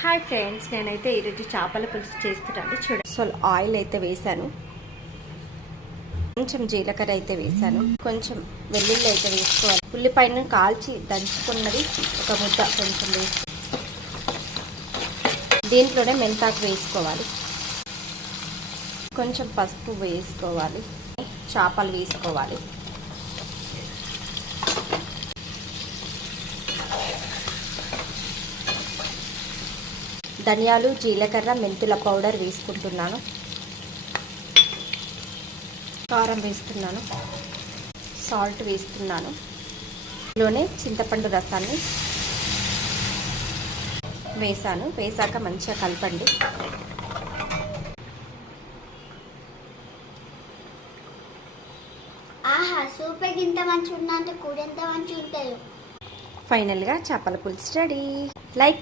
Hi friends, నేనైతే ఈరోజు చేపల పులుసు చేస్తున్నాను. చూడండి, సో ఆయిల్ అయితే వేసాను, కొంచెం జీలకర్ర అయితే వేసాను, కొంచెం వెల్లుల్లి అయితే వేసుకోవాలి. ఉల్లిపాయను కాల్చి దంచుకున్నది ఒక ముద్ద కొంచెం వేసి దీంట్లోనే మెంతాకు వేసుకోవాలి. కొంచెం పసుపు వేసుకోవాలి. చేపలు వేసుకోవాలి. ధనియాలు, జీలకర్ర, మెంతుల పౌడర్ వేసుకుంటున్నాను. కారం వేస్తున్నాను. సాల్ట్ వేస్తున్నాను. ఇందులోనే చింతపండు రసాన్ని వేసాను. వేసాక మంచిగా కలపండి. ఆహా, సూపర్ ఇంత మంచిగా ఉందంటే కూర ఎంత మంచిగా ఉంటుంది. ఫైనల్గా చేపల పులుసు రెడీ. లైక్